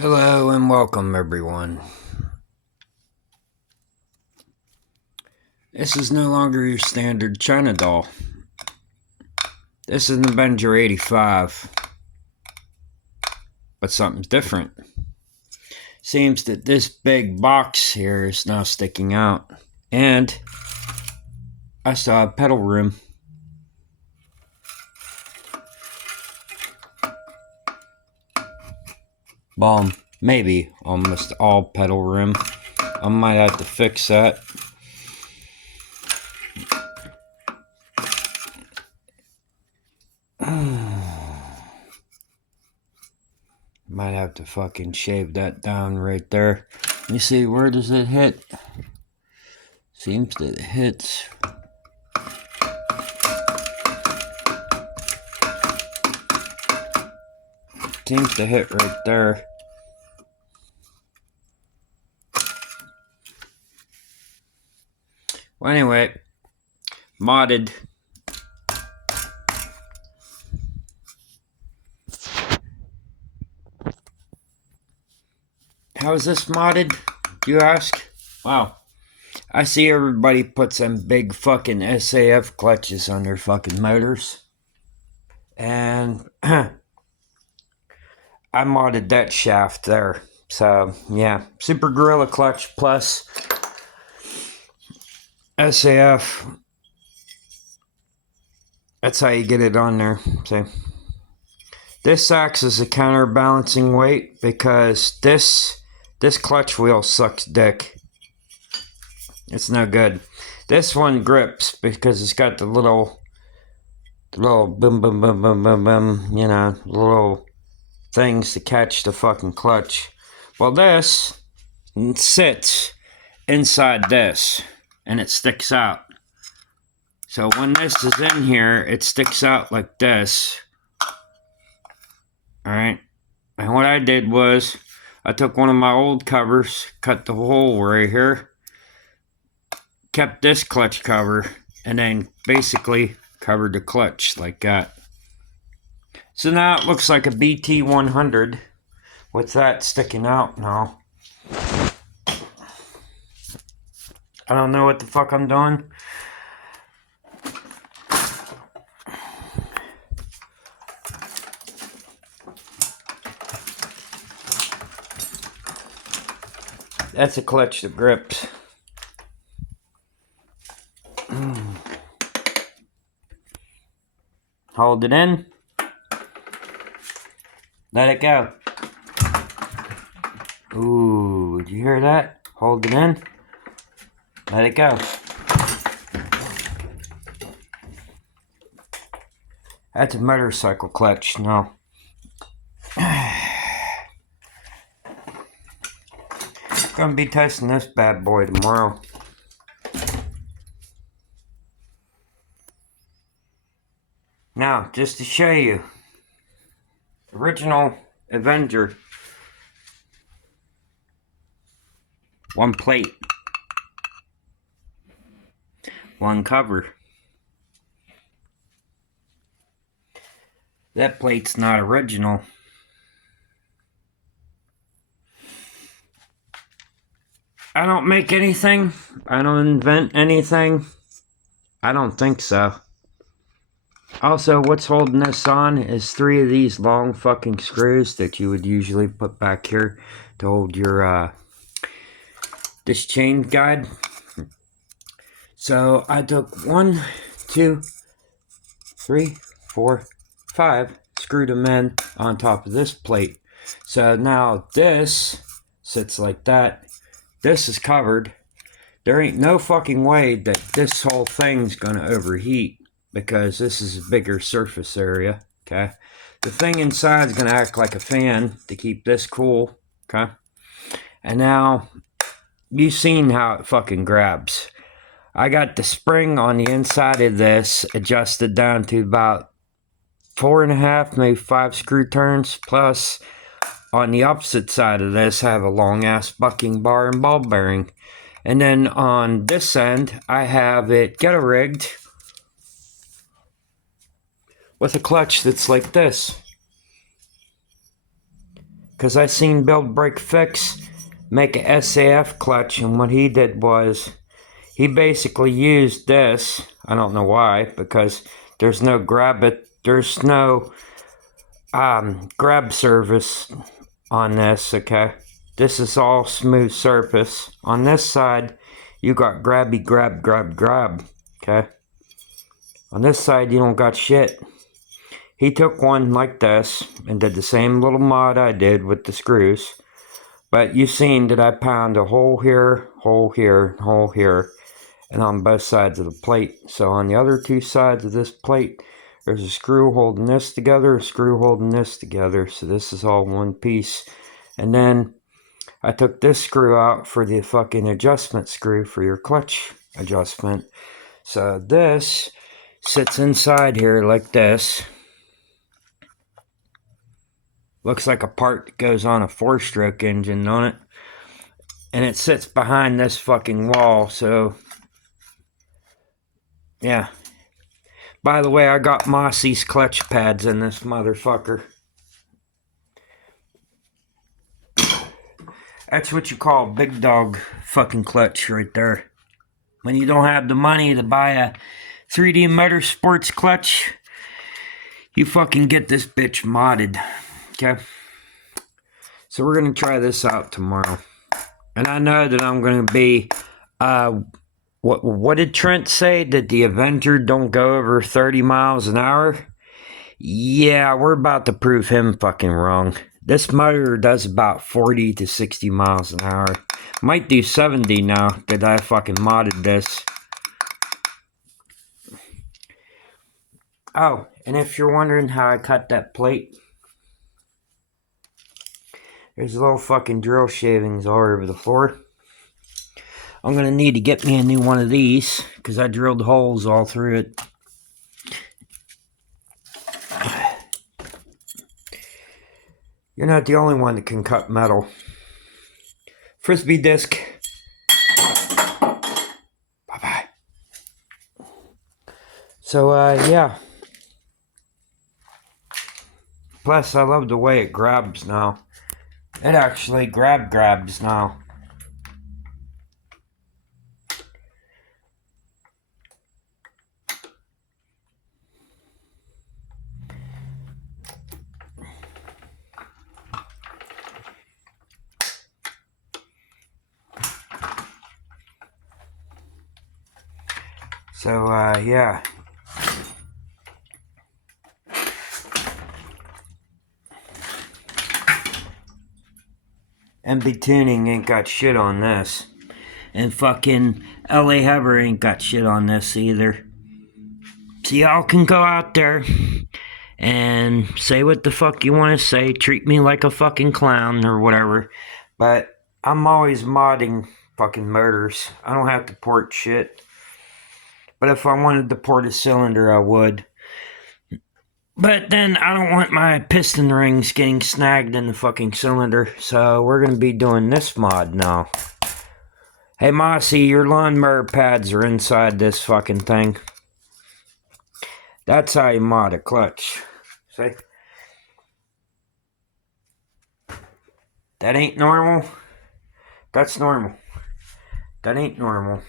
Hello and welcome everyone. This is no longer your standard China doll. This is an Avenger 85, but something's different. Seems that this big box here is now sticking out, and I saw a pedal room. Well, maybe almost all pedal rim. I might have to fix that. Might have to fucking shave that down right there. Let me see, where does it hit? Seems that it hits. Seems to hit right there. Well, anyway, modded. How is this modded, you ask? Wow. I see everybody put some big fucking S.A.F clutches on their fucking motors. And I modded that shaft there. So, yeah. Super Gorilla clutch plus S.A.F. That's how you get it on there. See? This acts as a counterbalancing weight because this clutch wheel sucks dick. It's no good. This one grips because it's got the little boom, boom, boom, boom, boom, boom, you know, little things to catch the fucking clutch. Well, this sits inside this and it sticks out. So when this is in here, it sticks out like this. Alright, and what I did was I took one of my old covers, cut the hole right here, kept this clutch cover, and then basically covered the clutch like that. So now it looks like a BT100 with that sticking out now. I don't know what the fuck I'm doing. That's a clutch that grips. Hold it in. Let it go. Ooh, did you hear that? Hold it in. Let it go. That's a motorcycle clutch. No. Gonna be testing this bad boy tomorrow. Now, just to show you, original Avenger, one plate, one cover. That plate's not original. I don't make anything. I don't invent anything. I don't think so. Also, what's holding this on is 3 of these long fucking screws that you would usually put back here to hold your, this chain guide. So, I took 1, 2, 3, 4, 5, screwed them in on top of this plate. So now this sits like that. This is covered. There ain't no fucking way that this whole thing's gonna overheat because this is a bigger surface area, okay? The thing inside is gonna act like a fan to keep this cool, okay? And now, you've seen how it fucking grabs. I got the spring on the inside of this adjusted down to about 4.5, maybe 5 screw turns, plus on the opposite side of this, I have a long-ass bucking bar and ball bearing. And then on this end, I have it ghetto-rigged with a clutch that's like this. Because I seen Build Break Fix make a S.A.F clutch, and what he did was he basically used this. I don't know why, because there's no there's no grab surface on this, okay? This is all smooth surface. On this side, you got grabby, grab, okay? On this side, you don't got shit. He took one like this and did the same little mod I did with the screws. But you've seen that I pound a hole here, hole here, hole here, and on both sides of the plate. So on the other two sides of this plate, there's a screw holding this together, a screw holding this together. So this is all one piece. And then I took this screw out for the fucking adjustment screw for your clutch adjustment. So this sits inside here like this. Looks like a part that goes on a 4-stroke engine on it. And it sits behind this fucking wall, so yeah. By the way, I got Mossy's clutch pads in this motherfucker. That's what you call a big dog fucking clutch right there. When you don't have the money to buy a 3D Motorsports clutch, you fucking get this bitch modded. Okay? So we're going to try this out tomorrow. And I know that I'm going to be... What did Trent say? That the Avenger don't go over 30 miles an hour? Yeah, we're about to prove him fucking wrong. This motor does about 40 to 60 miles an hour. Might do 70 now that I fucking modded this. Oh, and if you're wondering how I cut that plate, there's little fucking drill shavings all over the floor. I'm going to need to get me a new one of these, because I drilled holes all through it. You're not the only one that can cut metal. Frisbee disc. Bye-bye. So, yeah. Plus, I love the way it grabs now. It actually grabs now. So, yeah. MB Tuning ain't got shit on this. And fucking LA Heber ain't got shit on this either. So y'all can go out there and say what the fuck you want to say. Treat me like a fucking clown or whatever. But I'm always modding fucking motors. I don't have to port shit. But if I wanted to port a cylinder, I would. But then I don't want my piston rings getting snagged in the fucking cylinder. So we're going to be doing this mod now. Hey Mossy, your lawnmower pads are inside this fucking thing. That's how you mod a clutch. See? That ain't normal. That's normal. That ain't normal.